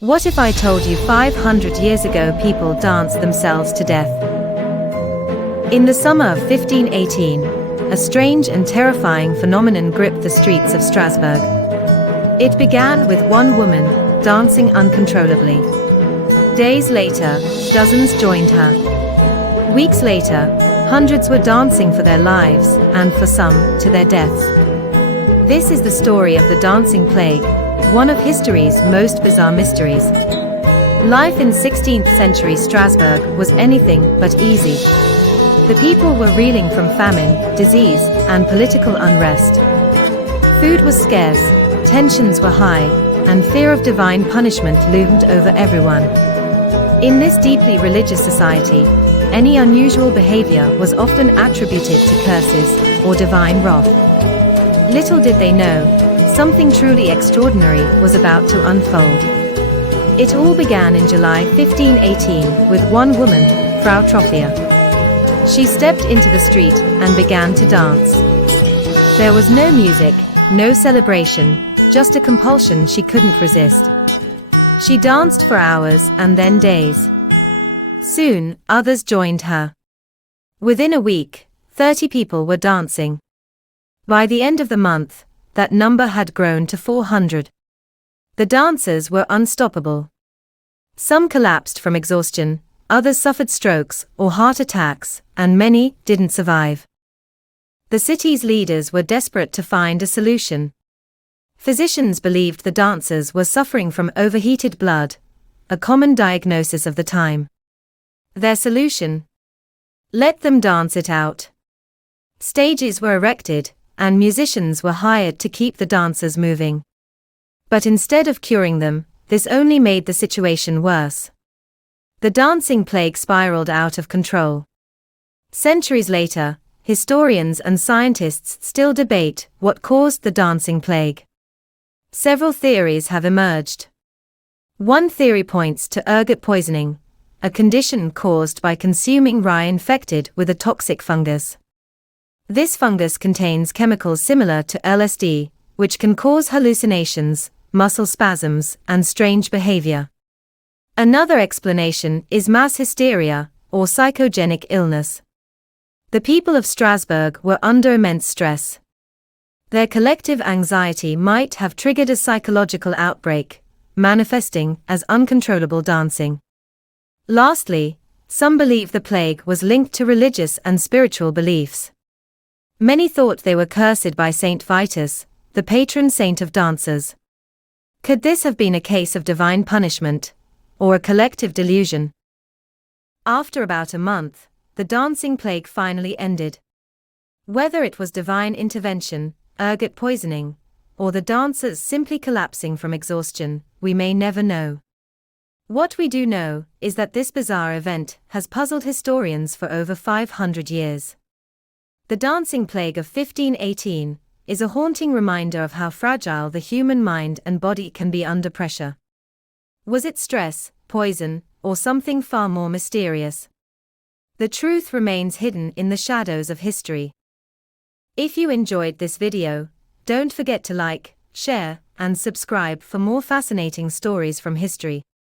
What if I told you 500 years ago people danced themselves to death? In the summer of 1518, a strange and terrifying phenomenon gripped the streets of Strasbourg. It began with one woman dancing uncontrollably. Days later, dozens joined her. Weeks later, hundreds were dancing for their lives, and for some, to their deaths. This is the story of the dancing plague, one of history's most bizarre mysteries. Life in 16th century Strasbourg was anything but easy. The people were reeling from famine, disease, and political unrest. Food was scarce, tensions were high, and fear of divine punishment loomed over everyone. In this deeply religious society, any unusual behavior was often attributed to curses or divine wrath. Little did they know, something truly extraordinary was about to unfold. It all began in July 1518 with one woman, Frau Trophia. She stepped into the street and began to dance. There was no music, no celebration, just a compulsion she couldn't resist. She danced for hours and then days. Soon, others joined her. Within a week, 30 people were dancing. By the end of the month, that number had grown to 400. The dancers were unstoppable. Some collapsed from exhaustion, others suffered strokes or heart attacks, and many didn't survive. The city's leaders were desperate to find a solution. Physicians believed the dancers were suffering from overheated blood, a common diagnosis of the time. Their solution? Let them dance it out. Stages were erected, and musicians were hired to keep the dancers moving. But instead of curing them, this only made the situation worse. The dancing plague spiraled out of control. Centuries later, historians and scientists still debate what caused the dancing plague. Several theories have emerged. One theory points to ergot poisoning, a condition caused by consuming rye infected with a toxic fungus. This fungus contains chemicals similar to LSD, which can cause hallucinations, muscle spasms, and strange behavior. Another explanation is mass hysteria, or psychogenic illness. The people of Strasbourg were under immense stress. Their collective anxiety might have triggered a psychological outbreak, manifesting as uncontrollable dancing. Lastly, some believe the plague was linked to religious and spiritual beliefs. Many thought they were cursed by Saint Vitus, the patron saint of dancers. Could this have been a case of divine punishment, or a collective delusion? After about a month, the dancing plague finally ended. Whether it was divine intervention, ergot poisoning, or the dancers simply collapsing from exhaustion, we may never know. What we do know is that this bizarre event has puzzled historians for over 500 years. The dancing plague of 1518 is a haunting reminder of how fragile the human mind and body can be under pressure. Was it stress, poison, or something far more mysterious? The truth remains hidden in the shadows of history. If you enjoyed this video, don't forget to like, share, and subscribe for more fascinating stories from history.